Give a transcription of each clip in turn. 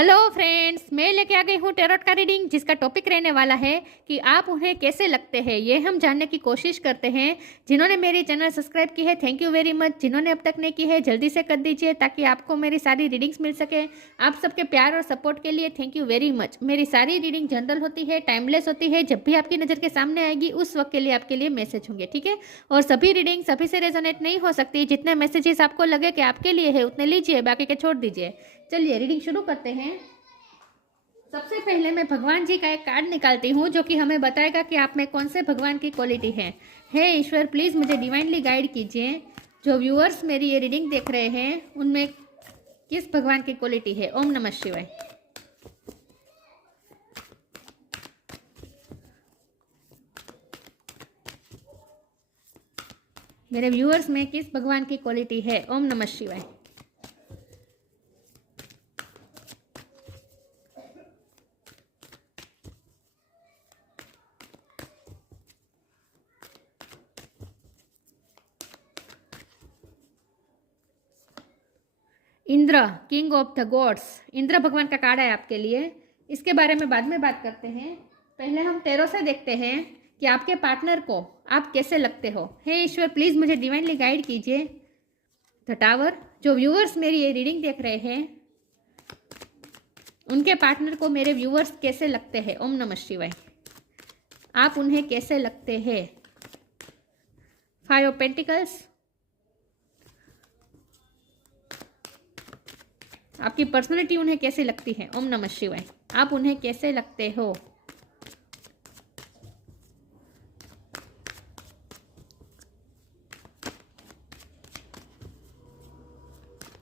Hello friends, मैं लेके आ गई हूँ टैरोट का रीडिंग, जिसका टॉपिक रहने वाला है कि आप उन्हें कैसे लगते हैं। ये हम जानने की कोशिश करते हैं। जिन्होंने मेरी चैनल सब्सक्राइब की है, थैंक यू वेरी मच। जिन्होंने अब तक नहीं की है, जल्दी से कर दीजिए ताकि आपको मेरी सारी रीडिंग्स मिल सके। आप सबके प्यार और सपोर्ट के लिए थैंक यू वेरी मच। मेरी सारी रीडिंग जनरल होती है, टाइमलेस होती है। जब भी आपकी नज़र के सामने आएगी उस वक्त के लिए आपके लिए मैसेज होंगे, ठीक है। और सभी रीडिंग सभी से रेजोनेट नहीं हो सकती। जितने मैसेजेस आपको लगे कि आपके लिए है उतने लीजिए, बाकी के छोड़ दीजिए। चलिए रीडिंग शुरू करते हैं। सबसे पहले मैं भगवान जी का एक कार्ड निकालती हूँ जो कि हमें बताएगा कि आप में कौन से भगवान की क्वालिटी है। हे ईश्वर, प्लीज़ मुझे डिवाइनली गाइड कीजिए। जो व्यूअर्स मेरी ये रीडिंग देख रहे हैं उनमें किस भगवान की क्वालिटी है। ओम नमः शिवाय। मेरे व्यूअर्स में किस भगवान की क्वालिटी है। ओम नमः शिवाय। Indra, king of the gods, Indra भगवान का कार्ड है आपके लिए। इसके बारे में बाद में बात करते हैं। पहले हम टैरो से देखते हैं कि आपके पार्टनर को आप कैसे लगते हो। हे ईश्वर, प्लीज़ मुझे डिवाइनली गाइड कीजिए। द टावर, जो व्यूअर्स मेरी ये रीडिंग देख रहे हैं उनके पार्टनर को मेरे व्यूअर्स कैसे लगते हैं। ओम नमः शिवाय। आप उन्हें कैसे लगते हैं। 5 ऑफ पेंटिकल्स, आपकी पर्सनैलिटी उन्हें कैसे लगती है। ओम नमः शिवाय। आप उन्हें कैसे लगते हो।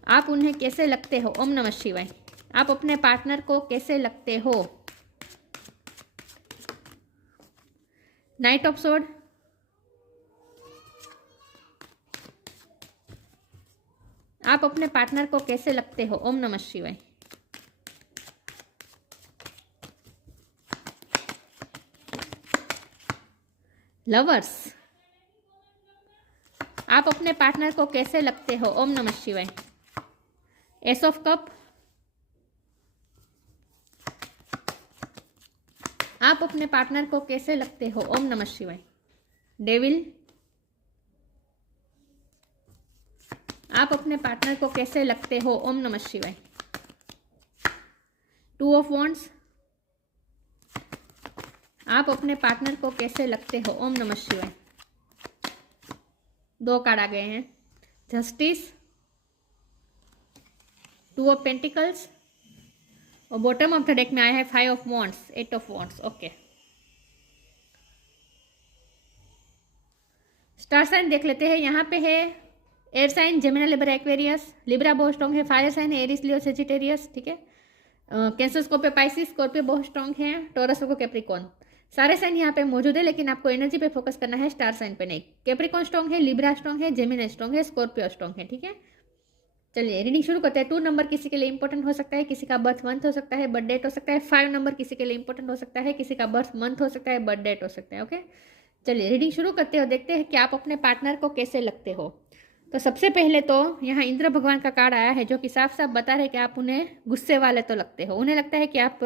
आप उन्हें कैसे लगते हो। ओम नमः शिवाय। आप अपने पार्टनर को कैसे लगते हो। नाइट ऑफ सोर्ड, आप अपने पार्टनर को कैसे लगते हो। ओम नमः शिवाय। लवर्स, आप अपने पार्टनर को कैसे लगते हो। ओम नमः शिवाय। एस ऑफ कप, आप अपने पार्टनर को कैसे लगते हो। ओम नमः शिवाय। डेविल, आप अपने पार्टनर को कैसे लगते हो। ओम नमः शिवाय। 2 ऑफ वॉन्ड्स, आप अपने पार्टनर को कैसे लगते हो। ओम नमः शिवाय। 2 कार्ड आ गए हैं। जस्टिस, 2 ऑफ पेंटिकल्स और बॉटम ऑफ द डेक में आया है 5 of wands, 8 of wands. Okay, star sign देख लेते हैं। यहाँ पे है air sign Gemini Libra Aquarius, Libra बहुत स्ट्रॉन्ग है। फायर साइन है एरिस लियो सेजिटेरियस, ठीक है। कैंसर स्कॉर्पियो पाइसिस, स्कॉर्पियो बहुत स्ट्रॉन्ग है। टॉरस को कैप्रिकॉन, सारे साइन यहाँ पे मौजूद है, लेकिन आपको एनर्जी पे फोकस करना है, स्टार साइन पे नहीं। कैप्रिकॉन स्ट्रॉन्ग है, लिब्रा स्ट्रॉन्ग है, जेमिनी स्ट्रॉन्ग है, स्कॉर्पियो स्ट्रॉन्ग है, ठीक है। चलिए रीडिंग शुरू करते हैं। 2 नंबर किसी के लिए इंपॉर्टेंट हो सकता है, किसी का बर्थ मंथ हो सकता है, बर्थ डेट हो सकता है। 5 नंबर किसी के लिए इंपॉर्टेंट हो सकता है, किसी का बर्थ मंथ हो सकता है, बर्थ डेट हो सकता है। ओके, चलिए रीडिंग शुरू करते हैं और देखते हैं कि आप अपने पार्टनर को कैसे लगते हो। तो सबसे पहले तो यहाँ इंद्र भगवान का कार्ड आया है जो कि साफ साफ बता रहे हैं कि आप उन्हें गुस्से वाले तो लगते हो। उन्हें लगता है कि आप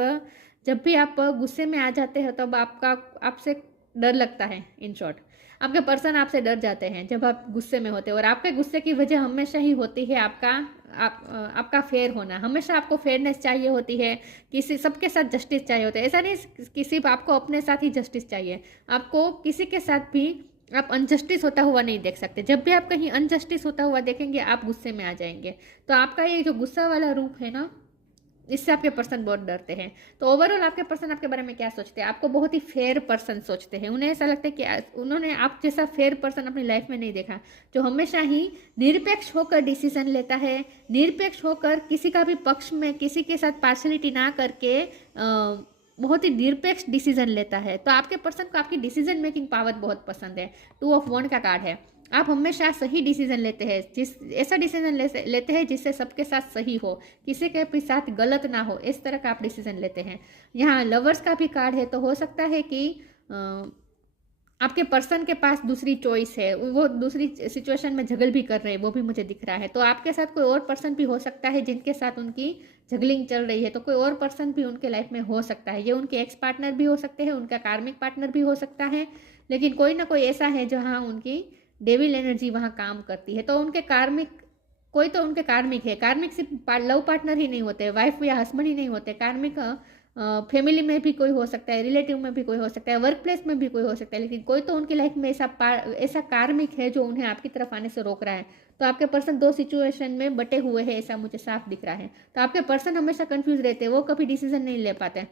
जब भी आप गुस्से में आ जाते हो तब आपसे डर लगता है। इन शॉर्ट, आपके पर्सन आपसे डर जाते हैं जब आप गुस्से में होते हो। और आपके गुस्से की वजह हमेशा ही होती है आपका फेयर होना। हमेशा आपको फेयरनेस चाहिए होती है, किसी सबके साथ जस्टिस चाहिए होता है। ऐसा नहीं कि सिर्फ आपको अपने साथ ही जस्टिस चाहिए, आपको किसी के साथ भी आप अनजस्टिस होता हुआ नहीं देख सकते। जब भी आप कहीं अनजस्टिस होता हुआ देखेंगे आप गुस्से में आ जाएंगे। तो आपका ये जो गुस्सा वाला रूप है ना, इससे आपके पर्सन बहुत डरते हैं। तो ओवरऑल आपके पर्सन आपके बारे में क्या सोचते हैं। आपको बहुत ही फेयर पर्सन सोचते हैं। उन्हें ऐसा लगता है कि उन्होंने आप जैसा फेयर पर्सन अपनी लाइफ में नहीं देखा, जो हमेशा ही निरपेक्ष होकर डिसीजन लेता है, निरपेक्ष होकर किसी का भी पक्ष में किसी के साथ पार्शलिटी ना करके बहुत ही निरपेक्ष डिसीजन लेता है। तो आपके पर्सन को आपकी डिसीजन मेकिंग पावर बहुत पसंद है। 2 ऑफ वॉन्ड का कार्ड है। आप हमेशा सही डिसीजन लेते हैं, ऐसा डिसीजन लेते हैं जिससे सबके साथ सही हो, किसी के भी साथ गलत ना हो, इस तरह का आप डिसीजन लेते हैं। यहाँ लवर्स का भी कार्ड है, तो हो सकता है कि आपके पर्सन के पास दूसरी चॉइस है, वो दूसरी सिचुएशन में झगड़ भी कर रहे हैं, वो भी मुझे दिख रहा है। तो आपके साथ कोई और पर्सन भी हो सकता है जिनके साथ उनकी जगलिंग चल रही है, तो कोई और पर्सन भी उनके लाइफ में हो सकता है। ये उनके एक्स पार्टनर भी हो सकते हैं, उनका कार्मिक पार्टनर भी हो सकता है, लेकिन कोई ना कोई ऐसा है जहाँ उनकी डेविल एनर्जी वहाँ काम करती है। तो उनके कार्मिक, कोई तो उनके कार्मिक है। कार्मिक सिर्फ लव पार्टनर ही नहीं होते, वाइफ या हस्बैंड ही नहीं होते, कार्मिक फैमिली में भी कोई हो सकता है, रिलेटिव में भी कोई हो सकता है, वर्क प्लेस में भी कोई हो सकता है, लेकिन कोई तो उनकी लाइफ में ऐसा कार्मिक है जो उन्हें आपकी तरफ आने से रोक रहा है। तो आपके पर्सन दो सिचुएशन में बटे हुए हैं, ऐसा मुझे साफ दिख रहा है। तो आपके पर्सन हमेशा कंफ्यूज रहते हैं, वो कभी डिसीजन नहीं ले पाते।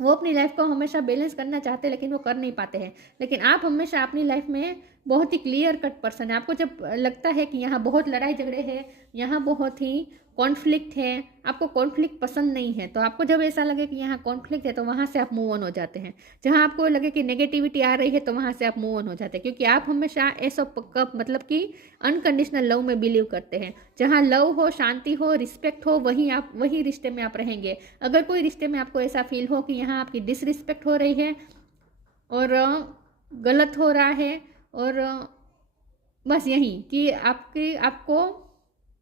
वो अपनी लाइफ को हमेशा बैलेंस करना चाहते हैं, लेकिन वो कर नहीं पाते हैं। लेकिन आप हमेशा अपनी लाइफ में बहुत ही क्लियर कट पर्सन है। आपको जब लगता है कि यहाँ बहुत लड़ाई झगड़े हैं, यहाँ बहुत ही कॉन्फ्लिक्ट है, आपको कॉन्फ्लिक्ट पसंद नहीं है, तो आपको जब ऐसा लगे कि यहाँ कॉन्फ्लिक्ट है तो वहाँ से आप मूव ऑन हो जाते हैं। जहाँ आपको लगे कि नेगेटिविटी आ रही है तो वहाँ से आप मूव ऑन हो जाते हैं, क्योंकि आप हमेशा ऐसा कप मतलब कि अनकंडीशनल लव में बिलीव करते हैं। जहाँ लव हो, शांति हो, रिस्पेक्ट हो, वही रिश्ते में आप रहेंगे। अगर कोई रिश्ते में आपको ऐसा फील हो कि यहाँ आपकी डिसरिस्पेक्ट हो रही है और गलत हो रहा है, और बस यही कि आपको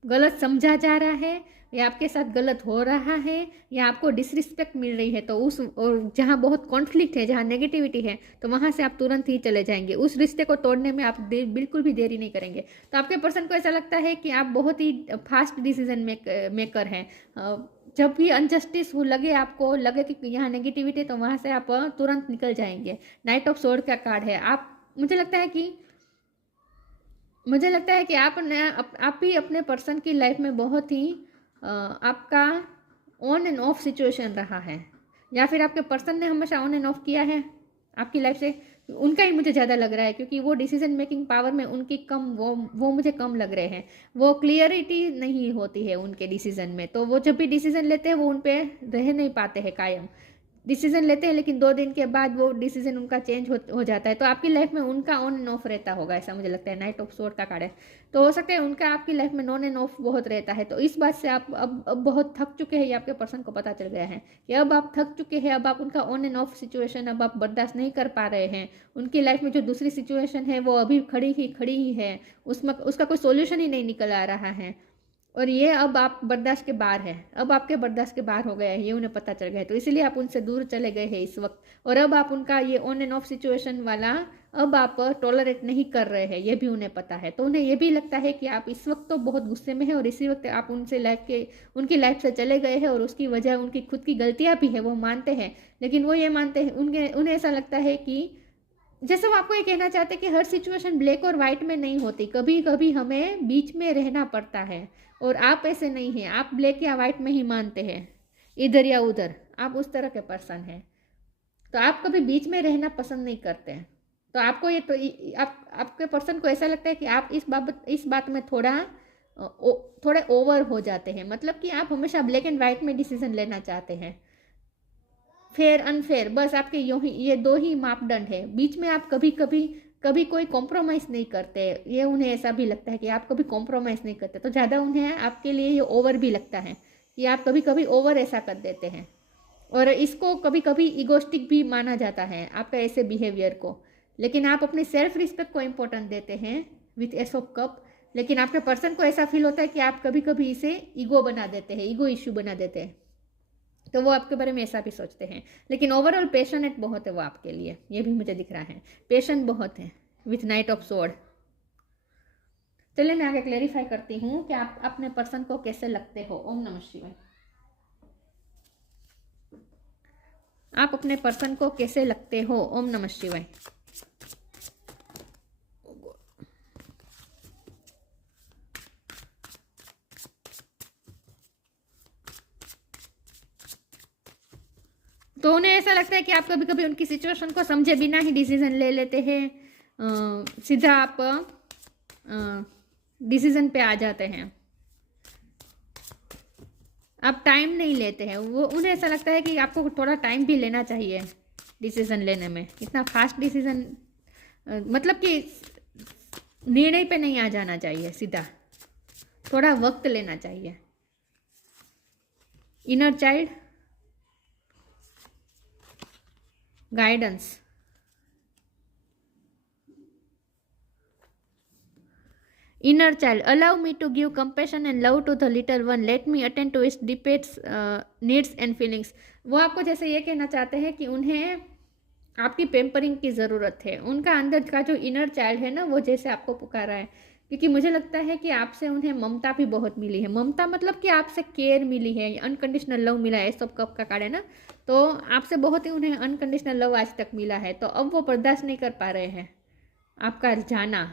गलत समझा जा रहा है, या आपके साथ गलत हो रहा है, या आपको डिसरिस्पेक्ट मिल रही है, तो और जहाँ बहुत कॉन्फ्लिक्ट है, जहाँ नेगेटिविटी है, तो वहाँ से आप तुरंत ही चले जाएंगे। उस रिश्ते को तोड़ने में आप बिल्कुल भी देरी नहीं करेंगे। तो आपके पर्सन को ऐसा लगता है कि आप बहुत ही फास्ट डिसीजन मेकर हैं। जब भी अनजस्टिस हो लगे, आपको लगे कि यहाँ नेगेटिविटी, तो वहाँ से आप तुरंत निकल जाएंगे। नाइट ऑफ सोर्ड का कार्ड है। मुझे लगता है कि आप भी अपने पर्सन की लाइफ में बहुत ही आपका ऑन एंड ऑफ सिचुएशन रहा है, या फिर आपके पर्सन ने हमेशा ऑन एंड ऑफ किया है आपकी लाइफ से। उनका ही मुझे ज़्यादा लग रहा है, क्योंकि वो डिसीजन मेकिंग पावर में उनकी कम, वो मुझे कम लग रहे हैं। वो क्लियरिटी नहीं होती है उनके डिसीजन में, तो वो जब भी डिसीजन लेते हैं वो उन पर रह नहीं पाते हैं कायम। डिसीजन लेते हैं, लेकिन 2 दिन के बाद वो डिसीजन उनका चेंज हो जाता है। तो आपकी लाइफ में उनका ऑन एंड ऑफ रहता होगा, ऐसा मुझे लगता है। नाइट ऑफ सोर्ड का कार्ड है, तो हो सकता है उनका आपकी लाइफ में ऑन एंड ऑफ बहुत रहता है। तो इस बात से आप अब बहुत थक चुके हैं, ये आपके पर्सन को पता चल गया है कि अब आप थक चुके हैं। अब आप उनका ऑन एंड ऑफ सिचुएशन अब आप बर्दाश्त नहीं कर पा रहे हैं। उनकी लाइफ में जो दूसरी सिचुएशन है वो अभी खड़ी ही है, उसमें उसका कोई सोल्यूशन ही नहीं निकल आ रहा है, और ये अब आप बर्दाश्त के बाहर है। अब आपके बर्दाश्त के बाहर हो गया है, ये उन्हें पता चल गया है। तो इसीलिए आप उनसे दूर चले गए हैं इस वक्त, और अब आप उनका ये ऑन एंड ऑफ सिचुएशन वाला अब आप टॉलरेट नहीं कर रहे हैं, ये भी उन्हें पता है। तो उन्हें ये भी लगता है कि आप इस वक्त तो बहुत गुस्से में हैं, और इसी वक्त आप उनकी लाइफ से चले गए हैं, और उसकी वजह उनकी खुद की गलतियाँ भी है, वो मानते हैं। लेकिन वो ये मानते हैं, उन्हें ऐसा लगता है कि जैसे वो आपको ये कहना चाहते हैं कि हर सिचुएशन ब्लैक और वाइट में नहीं होती, कभी कभी हमें बीच में रहना पड़ता है। और आप ऐसे नहीं हैं, आप ब्लैक या वाइट में ही मानते हैं, इधर या उधर। आप उस तरह के पर्सन हैं, तो आप कभी बीच में रहना पसंद नहीं करते हैं। तो आपको ये तो आपके पर्सन को ऐसा लगता है कि आप इस बात में थोड़े ओवर हो जाते हैं। मतलब कि आप हमेशा ब्लैक एंड वाइट में डिसीजन लेना चाहते हैं, फेयर अनफेयर, बस आपके ये 2 ही मापदंड है। बीच में आप कभी कोई कॉम्प्रोमाइज़ नहीं करते। ये उन्हें ऐसा भी लगता है कि आप कभी कॉम्प्रोमाइज़ नहीं करते, तो ज़्यादा उन्हें आपके लिए ये ओवर भी लगता है कि आप कभी कभी ओवर ऐसा कर देते हैं। और इसको कभी कभी इगोस्टिक भी माना जाता है आपका ऐसे बिहेवियर को। लेकिन आप अपनी सेल्फ रिस्पेक्ट को इम्पोर्टेंट देते हैं विथ एस ऑफ कप। लेकिन आपके पर्सन को ऐसा फील होता है कि आप कभी कभी इसे ईगो बना देते हैं, ईगो इश्यू बना देते हैं। तो वो आपके बारे में ऐसा भी सोचते हैं। लेकिन ओवरऑल पैशनेट बहुत है वो आपके लिए, ये भी मुझे दिख रहा है। पेशेंट बहुत है विथ नाइट ऑफ सोर्ड। चलिए मैं आगे क्लेरिफाई करती हूँ कि आप अपने पर्सन को कैसे लगते हो। ओम नमः शिवाय। आप अपने पर्सन को कैसे लगते हो। ओम नमः शिवाय। तो उन्हें ऐसा लगता है कि आप कभी कभी उनकी सिचुएशन को समझे बिना ही डिसीजन ले लेते हैं, सीधा आप डिसीजन पे आ जाते हैं, आप टाइम नहीं लेते हैं। उन्हें ऐसा लगता है कि आपको थोड़ा टाइम भी लेना चाहिए डिसीजन लेने में। इतना फास्ट डिसीजन मतलब कि निर्णय पे नहीं आ जाना चाहिए, सीधा थोड़ा वक्त लेना चाहिए। Inner child guidance, inner child, allow me to give compassion and love to the little one, let me attend to its deepest needs and feelings. वो आपको जैसे ये कहना चाहते हैं कि उन्हें आपकी पेम्परिंग की ज़रूरत है। उनका अंदर का जो इनर चाइल्ड है ना, वो जैसे आपको पुकारा है, क्योंकि मुझे लगता है कि आपसे उन्हें ममता भी बहुत मिली है। ममता मतलब कि आपसे केयर मिली है, अनकंडीशनल लव मिला है। सब कप का कार्ड है ना, तो आपसे बहुत ही उन्हें अनकंडीशनल लव आज तक मिला है। तो अब वो बर्दाश्त नहीं कर पा रहे हैं आपका जाना।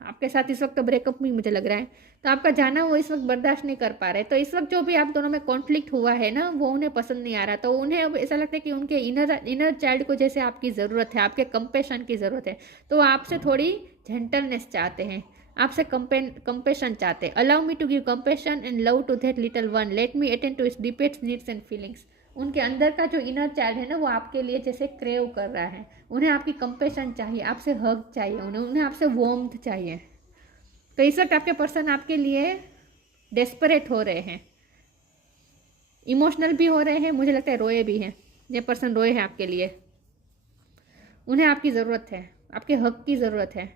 आपके साथ इस वक्त ब्रेकअप भी मुझे लग रहा है, तो आपका जाना वो इस वक्त बर्दाश्त नहीं कर पा रहे। तो इस वक्त जो भी आप दोनों में कॉन्फ्लिक्ट हुआ है ना, वो उन्हें पसंद नहीं आ रहा। तो उन्हें अब ऐसा लगता है कि उनके इनर चाइल्ड को जैसे आपकी ज़रूरत है, आपके कंपेशन की ज़रूरत है। तो वो आपसे थोड़ी जेंटलनेस चाहते हैं, आपसे कंपेशन चाहते हैं। Allow me to give compassion and love to that little one, let me attend to its deepest needs and feelings. उनके अंदर का जो इनर चाइल्ड है ना, वो आपके लिए जैसे क्रेव कर रहा है। उन्हें आपकी कंपेशन चाहिए, आपसे हग चाहिए, उन्हें आपसे वार्मथ चाहिए। तो इस वक्त आपके पर्सन आपके लिए डेस्परेट हो रहे हैं, इमोशनल भी हो रहे हैं, मुझे लगता है रोए भी हैं। ये पर्सन रोए हैं आपके लिए। उन्हें आपकी ज़रूरत है, आपके हक की ज़रूरत है।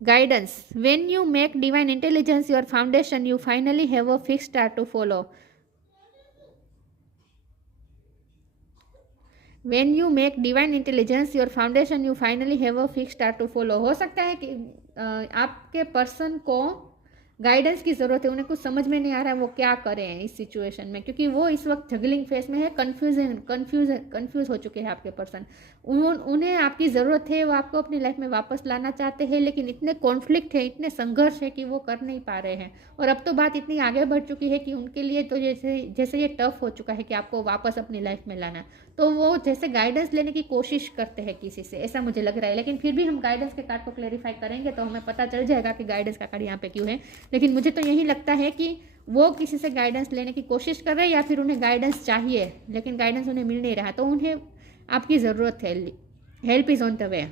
Guidance, when you make divine intelligence your foundation, you finally have a fix star to follow. When you make divine intelligence your foundation, you finally have a fixed star to follow। हो सकता है कि आपके person को guidance की ज़रूरत है। उन्हें कुछ समझ में नहीं आ रहा है वो क्या करें इस सिचुएशन में, क्योंकि वो इस वक्त जगलिंग फेस में है, कंफ्यूज हो चुके हैं आपके पर्सन। उन्हें आपकी ज़रूरत है, वो आपको अपनी लाइफ में वापस लाना चाहते हैं, लेकिन इतने कॉन्फ्लिक्ट है, इतने संघर्ष है कि वो कर नहीं पा रहे हैं। और अब तो बात इतनी आगे बढ़ चुकी है कि उनके लिए तो जैसे जैसे ये टफ हो चुका है कि आपको वापस अपनी लाइफ में लाना। तो वो जैसे गाइडेंस लेने की कोशिश करते हैं किसी से, ऐसा मुझे लग रहा है। लेकिन फिर भी हम गाइडेंस के कार्ड को क्लेरिफाई करेंगे तो हमें पता चल जाएगा कि गाइडेंस का कार्ड यहाँ पे क्यों है। लेकिन मुझे तो यही लगता है कि वो किसी से गाइडेंस लेने की कोशिश कर रहे हैं, या फिर उन्हें गाइडेंस चाहिए लेकिन गाइडेंस उन्हें मिल नहीं रहा। तो उन्हें आपकी ज़रूरत है, help is on the way.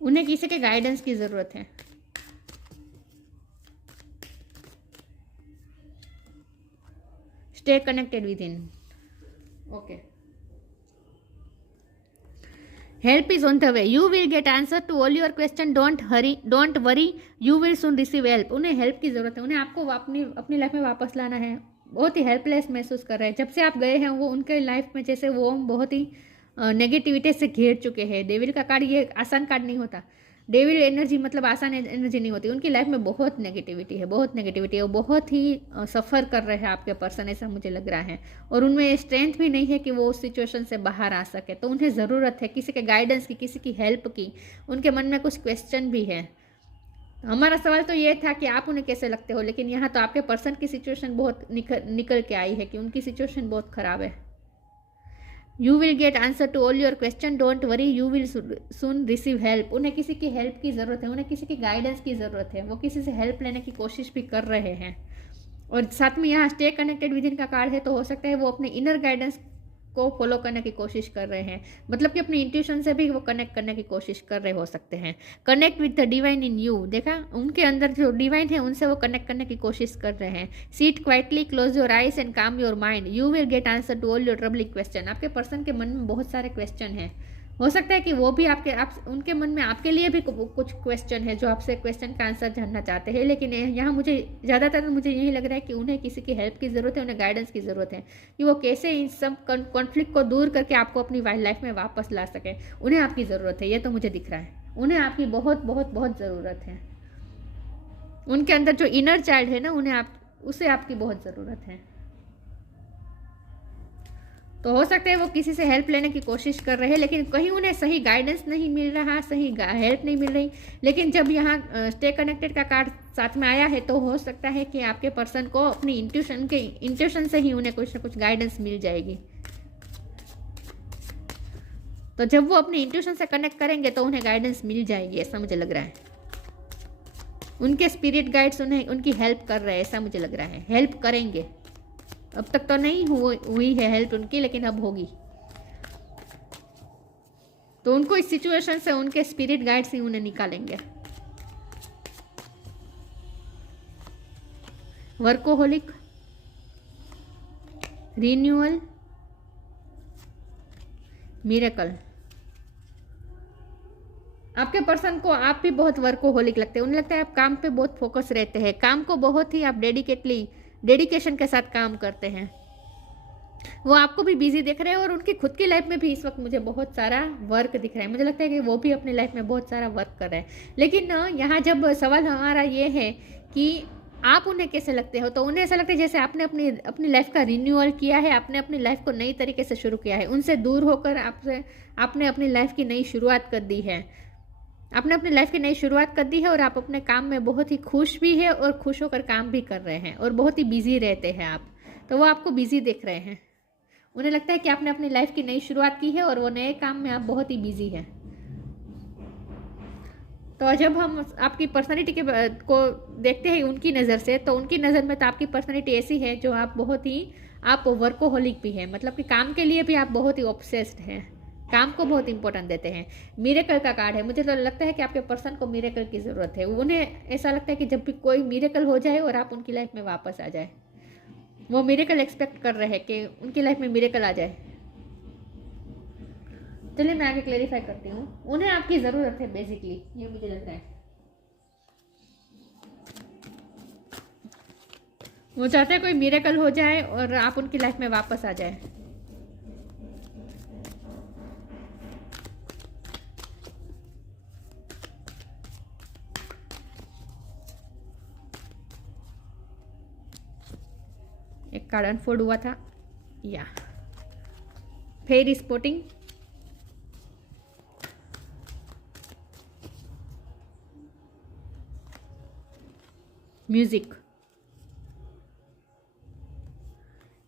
उन्हें किसी के गाइडेंस की ज़रूरत है। Stay connected within. Okay, help is on the way, you will get answer to all your question, don't worry, you will soon receive help. उन्हें help की ज़रूरत है, उन्हें आपको अपनी लाइफ में वापस लाना है। बहुत ही हेल्पलेस महसूस कर रहे हैं जब से आप गए हैं। वो उनके लाइफ में जैसे वो बहुत ही नेगेटिविटी से घेर चुके हैं। डेविल का कार्ड ये आसान कार्ड नहीं होता। डेविल एनर्जी मतलब आसान एनर्जी नहीं होती। उनकी लाइफ में बहुत नेगेटिविटी है, बहुत नेगेटिविटी है। वो बहुत ही सफ़र कर रहे हैं आपके पर्सन, ऐसा मुझे लग रहा है। और उनमें स्ट्रेंथ भी नहीं है कि वो उस सिचुएशन से बाहर आ सके। तो उन्हें ज़रूरत है किसी के गाइडेंस की, किसी की हेल्प की। उनके मन में कुछ क्वेश्चन भी है। हमारा सवाल तो ये था कि आप उन्हें कैसे लगते हो, लेकिन यहाँ तो आपके पर्सन की सिचुएशन बहुत निकल के आई है कि उनकी सिचुएशन बहुत ख़राब है। You will get answer to all your question, don't worry, you will soon receive help. उन्हें किसी की हेल्प की ज़रूरत है, उन्हें किसी की गाइडेंस की ज़रूरत है। वो किसी से हेल्प लेने की कोशिश भी कर रहे हैं। और साथ में यहाँ स्टे कनेक्टेड विद इन का कार्ड है, तो हो सकता है वो अपने इनर गाइडेंस को फॉलो करने की कोशिश कर रहे हैं। मतलब कि अपनी इंट्यूशन से भी वो कनेक्ट करने की कोशिश कर रहे हो सकते हैं। Connect with the divine in you, देखा उनके अंदर जो डिवाइन है उनसे वो कनेक्ट करने की कोशिश कर रहे हैं। Sit quietly, close your eyes and calm your mind, you will get answer to all your troubling question. आपके पर्सन के मन में बहुत सारे क्वेश्चन हैं। हो सकता है कि वो भी उनके मन में आपके लिए भी कुछ क्वेश्चन है जो आपसे क्वेश्चन का आंसर जानना चाहते हैं। लेकिन यहाँ मुझे ज़्यादातर यही लग रहा है कि उन्हें किसी की हेल्प की ज़रूरत है, उन्हें गाइडेंस की ज़रूरत है कि वो कैसे इन सब कॉन्फ्लिक्ट को दूर करके आपको अपनी लाइफ में वापस ला सके। उन्हें आपकी ज़रूरत है, ये तो मुझे दिख रहा है। उन्हें आपकी बहुत बहुत बहुत ज़रूरत है। उनके अंदर जो इनर चाइल्ड है ना, उसे आपकी बहुत ज़रूरत है। तो हो सकता है वो किसी से हेल्प लेने की कोशिश कर रहे हैं, लेकिन कहीं उन्हें सही गाइडेंस नहीं मिल रहा, सही हेल्प नहीं मिल रही। लेकिन जब यहाँ स्टे कनेक्टेड का कार्ड साथ में आया है, तो हो सकता है कि आपके पर्सन को अपनी इंट्यूशन से ही उन्हें कुछ ना कुछ गाइडेंस मिल जाएगी। तो जब वो अपनी इंट्यूशन से कनेक्ट करेंगे तो उन्हें गाइडेंस मिल जाएगी, ऐसा मुझे लग रहा है। उनके स्पिरिट गाइड्स उन्हें उनकी हेल्प कर रहे हैं, ऐसा मुझे लग रहा है। हेल्प करेंगे, अब तक तो नहीं हुई है हेल्प उनकी, लेकिन अब होगी। तो उनको इस सिचुएशन से उनके स्पिरिट गाइड्स ही उन्हें निकालेंगे। वर्कोहोलिक, रिन्यूअल, मिरेकल, आपके पर्सन को आप भी बहुत वर्कोहोलिक लगते हैं, उन्हें लगता है आप काम पे बहुत फोकस रहते हैं, काम को बहुत ही आप डेडिकेशन के साथ काम करते हैं। वो आपको भी बिजी दिख रहे हैं और उनकी खुद की लाइफ में भी इस वक्त मुझे बहुत सारा वर्क दिख रहा है। मुझे लगता है कि वो भी अपनी लाइफ में बहुत सारा वर्क कर रहे हैं। लेकिन यहाँ जब सवाल हमारा ये है कि आप उन्हें कैसे लगते हो, तो उन्हें ऐसा लगता है जैसे आपने अपनी लाइफ का रिन्यूअल किया है, आपने अपनी लाइफ को नई तरीके से शुरू किया है, उनसे दूर होकर आपने अपनी लाइफ की नई शुरुआत कर दी है। आपने अपनी लाइफ की नई शुरुआत कर दी है और आप अपने काम में बहुत ही खुश भी है और खुश होकर काम भी कर रहे हैं और बहुत ही बिजी रहते हैं आप। तो वो आपको बिजी देख रहे हैं। उन्हें लगता है कि आपने अपनी लाइफ की नई शुरुआत की है और वो नए काम में आप बहुत ही बिजी हैं। तो जब हम आपकी पर्सनालिटी को देखते हैं उनकी नज़र से, तो उनकी नज़र में तो आपकी पर्सनालिटी ऐसी है जो आप वर्कोहोलिक भी है, मतलब कि काम के लिए भी आप बहुत ही ऑब्सेस्ड हैं, काम को बहुत इंपॉर्टेंट देते हैं। मिरेकल का कार्ड है। मुझे तो लगता है कि आपके पर्सन को मिरेकल की ज़रूरत है। उन्हें ऐसा लगता है कि जब भी कोई मिरेकल हो जाए और आप उनकी लाइफ में वापस आ जाए, वो मिरेकल एक्सपेक्ट कर रहे हैं कि उनकी लाइफ में मिरेकल आ जाए। चलिए मैं आगे क्लेरिफाई करती हूँ। उन्हें आपकी ज़रूरत है बेसिकली, ये मुझे लगता है। वो चाहते हैं कोई मिरेकल हो जाए और आप उनकी लाइफ में वापस आ जाए। एक कार्ड अनफोल्ड हुआ था, या fairy spotting, music,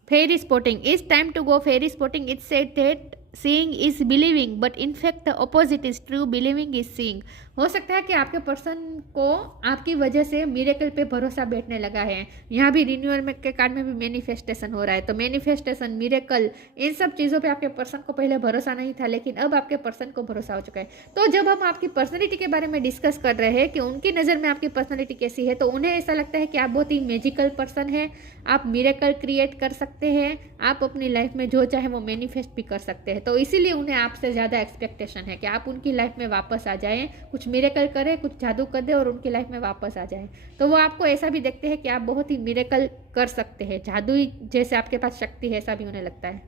fairy spotting. It's time to go fairy spotting. It said that seeing is believing, but in fact the opposite is true. Believing is seeing. हो सकता है कि आपके पर्सन को आपकी वजह से मिरेकल पे भरोसा बैठने लगा है। यहाँ भी रिन्यूअल में के कार्ड में भी मैनिफेस्टेशन हो रहा है। तो मैनिफेस्टेशन, मिरेकल, इन सब चीज़ों पे आपके पर्सन को पहले भरोसा नहीं था, लेकिन अब आपके पर्सन को भरोसा हो चुका है। तो जब हम आपकी पर्सनैलिटी के बारे में डिस्कस कर रहे हैं कि उनकी नज़र में आपकी पर्सनैलिटी कैसी है, तो उन्हें ऐसा लगता है कि आप बहुत ही मैजिकल पर्सन है, आप मिरेकल क्रिएट कर सकते हैं, आप अपनी लाइफ में जो चाहे वो मैनिफेस्ट भी कर सकते हैं। तो इसीलिए उन्हें आपसे ज़्यादा एक्सपेक्टेशन है कि आप उनकी लाइफ में वापस आ जाएं, कुछ मिरेकल करें, कुछ जादू कर दे और उनकी लाइफ में वापस आ जाएं। तो वो आपको ऐसा भी देखते हैं कि आप बहुत ही मिरेकल कर सकते हैं, जादू जैसे आपके पास शक्ति है, ऐसा भी उन्हें लगता है।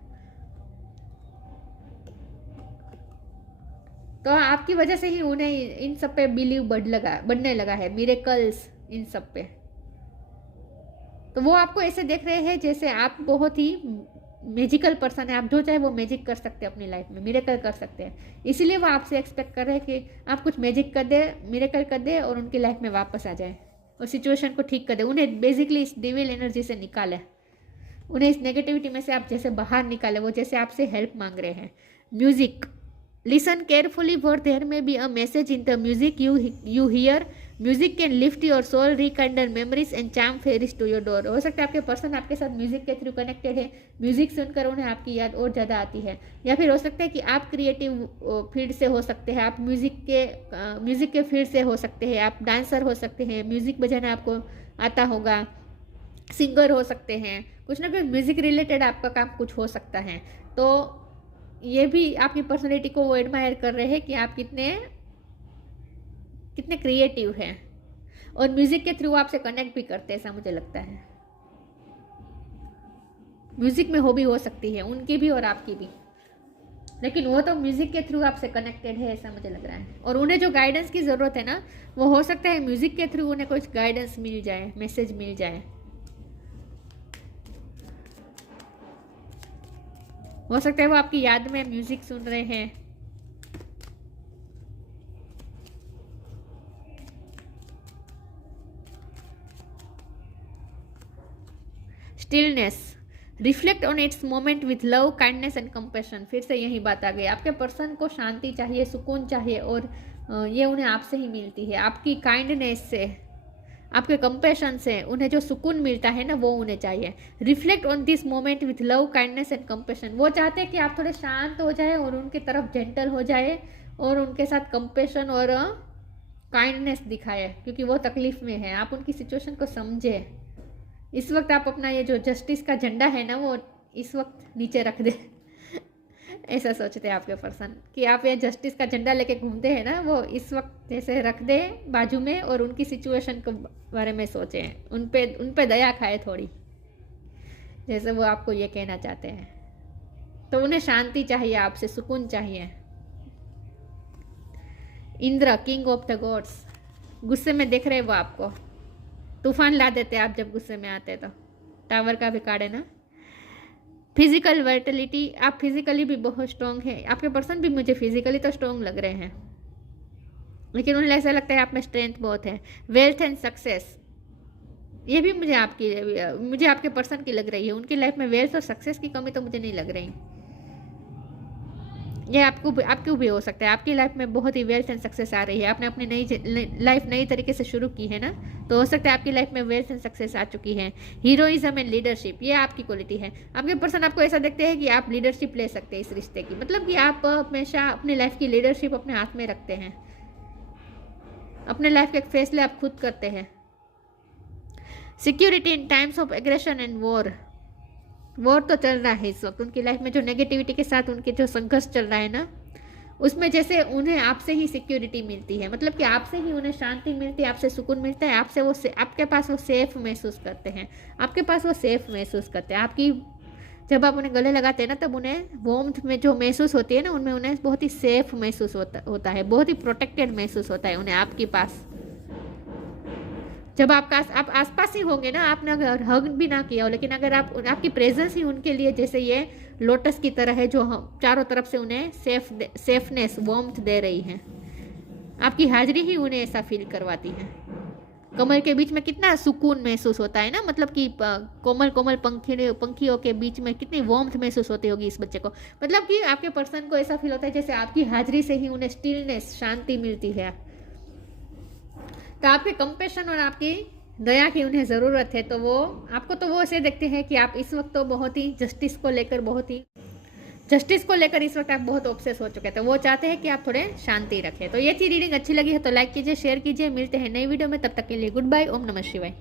तो आपकी वजह से ही उन्हें इन सब पे बिलीव बढ़ने लगा है, मिरेकल्स, इन सब पे। तो वो आपको ऐसे देख रहे हैं जैसे आप बहुत ही मैजिकल पर्सन है, आप जो चाहे वो मैजिक कर सकते हैं अपनी लाइफ में, मिरेकल कर सकते हैं। इसीलिए वो आपसे एक्सपेक्ट कर रहे हैं कि आप कुछ मैजिक कर दे, मिरेकल कर दे और उनकी लाइफ में वापस आ जाए और सिचुएशन को ठीक कर दे। उन्हें बेसिकली इस डेविल एनर्जी से निकाले, उन्हें इस नेगेटिविटी में से आप जैसे बाहर निकाले, वो जैसे आपसे हेल्प मांग रहे हैं। Music, listen carefully for there may be a message in the music you hear. Music can lift your soul, rekindle memories and charm fairies to your door. हो सकता है आपके पर्सन आपके साथ म्यूजिक के थ्रू कनेक्टेड है, music सुनकर उन्हें आपकी याद और ज़्यादा आती है। या फिर हो सकता है कि आप क्रिएटिव फील्ड से हो सकते हैं, आप म्यूजिक के फील्ड से हो सकते हैं, आप डांसर हो सकते हैं, म्यूजिक बजाना आपको आता होगा, सिंगर हो सकते हैं, कुछ ना कुछ म्यूजिक रिलेटेड आपका काम कुछ हो सकता है। तो ये भी आपकी पर्सनैलिटी को वो एडमायर कर रहे हैं कि आप कितने क्रिएटिव हैं और म्यूजिक के थ्रू आपसे कनेक्ट भी करते हैं, ऐसा मुझे लगता है। म्यूजिक में हॉबी हो सकती है उनकी भी और आपकी भी, लेकिन वो तो म्यूजिक के थ्रू आपसे कनेक्टेड है, ऐसा मुझे लग रहा है। और उन्हें जो गाइडेंस की ज़रूरत है ना, वो हो सकता है म्यूजिक के थ्रू उन्हें कुछ गाइडेंस मिल जाए, मैसेज मिल जाए। हो सकता है वो आपकी याद में म्यूजिक सुन रहे हैं। Stillness, reflect on its moment with love, kindness and compassion. फिर से यही बात आ गई, आपके पर्सन को शांति चाहिए, सुकून चाहिए और ये उन्हें आपसे ही मिलती है। आपकी काइंडनेस से, आपके कंपैशन से उन्हें जो सुकून मिलता है ना, वो उन्हें चाहिए। Reflect on this moment with love, kindness and compassion. वो चाहते हैं कि आप थोड़े शांत हो जाए और उनकी तरफ जेंटल हो जाए और उनके साथ कंपैशन और काइंडनेस दिखाए, क्योंकि वो तकलीफ में है। आप उनकी सिचुएशन को समझे। इस वक्त आप अपना ये जो जस्टिस का झंडा है ना, वो इस वक्त नीचे रख दे। ऐसा सोचते हैं आपके पर्सन कि आप ये जस्टिस का झंडा लेके घूमते हैं ना, वो इस वक्त जैसे रख दे बाजू में और उनकी सिचुएशन के बारे में सोचें, उन पे दया खाए थोड़ी, जैसे वो आपको ये कहना चाहते हैं। तो उन्हें शांति चाहिए, आपसे सुकून चाहिए। Indra, king of the gods, गुस्से में देख रहे वो आपको, तूफान ला देते आप जब गुस्से में आते तो। टावर का भी कार्ड है ना। फिजिकल वर्टिलिटी, आप फिजिकली भी बहुत स्ट्रॉन्ग है, आपके पर्सन भी मुझे फिजिकली तो स्ट्रॉन्ग लग रहे हैं, लेकिन उन्हें ऐसा लगता है आप में स्ट्रेंथ बहुत है। वेल्थ एंड सक्सेस, ये भी मुझे आपके पर्सन की लग रही है। उनकी लाइफ में वेल्थ और सक्सेस की कमी तो मुझे नहीं लग रही। ये आपको भी हो सकता है, आपकी लाइफ में बहुत ही वेल्थ एंड सक्सेस आ रही है। आपने अपनी लाइफ नई तरीके से शुरू की है ना, तो हो सकता है आपकी लाइफ में वेल्थ एंड सक्सेस आ चुकी है। हीरोइज्म एंड लीडरशिप, ये आपकी क्वालिटी है। आपके पर्सन आपको ऐसा देखते हैं कि आप लीडरशिप ले सकते हैं इस रिश्ते की, मतलब कि आप हमेशा अपनी लाइफ की लीडरशिप अपने हाथ में रखते हैं, अपने लाइफ के फैसले आप खुद करते हैं। Security in times of aggression and war तो चल रहा है इस वक्त उनकी लाइफ में, जो नेगेटिविटी के साथ उनके जो संघर्ष चल रहा है ना, उसमें जैसे उन्हें आपसे ही सिक्योरिटी मिलती है, मतलब कि आपसे ही उन्हें शांति मिलती है, आपसे सुकून मिलता है, आपके पास वो सेफ महसूस करते हैं, आपके पास वो सेफ महसूस करते हैं। आपकी जब आप उन्हें गले लगाते हैं ना, तब उन्हें वार्मथ में जो महसूस होती है ना, उनमें उन्हें बहुत ही सेफ महसूस होता है, बहुत ही प्रोटेक्टेड महसूस होता है उन्हें आपके पास। जब आप आसपास ही होंगे ना, आपने अगर हग भी ना किया हो, लेकिन अगर आपकी प्रेजेंस ही उनके लिए जैसे ये लोटस की तरह है, जो हम चारों तरफ से उन्हें सेफनेस वार्मथ दे रही है, आपकी हाजिरी ही उन्हें ऐसा फील करवाती है। कमर के बीच में कितना सुकून महसूस होता है ना, मतलब कि कोमल कोमल पंखियों के बीच में कितनी वार्मथ महसूस होती होगी इस बच्चे को, मतलब कि आपके पर्सन को ऐसा फील होता है जैसे आपकी हाजिरी से ही उन्हें स्टिलनेस, शांति मिलती है। तो आपके कंपैशन और आपकी दया की उन्हें ज़रूरत है, तो वो ऐसे देखते हैं कि आप इस वक्त तो बहुत ही जस्टिस को लेकर इस वक्त आप बहुत ऑब्सेस हो चुके हैं, तो वो चाहते हैं कि आप थोड़े शांति रखें। तो ये थी रीडिंग, अच्छी लगी है तो लाइक कीजिए, शेयर कीजिए। मिलते हैं नई वीडियो में, तब तक के लिए गुड बाय। ओम नमः शिवाय।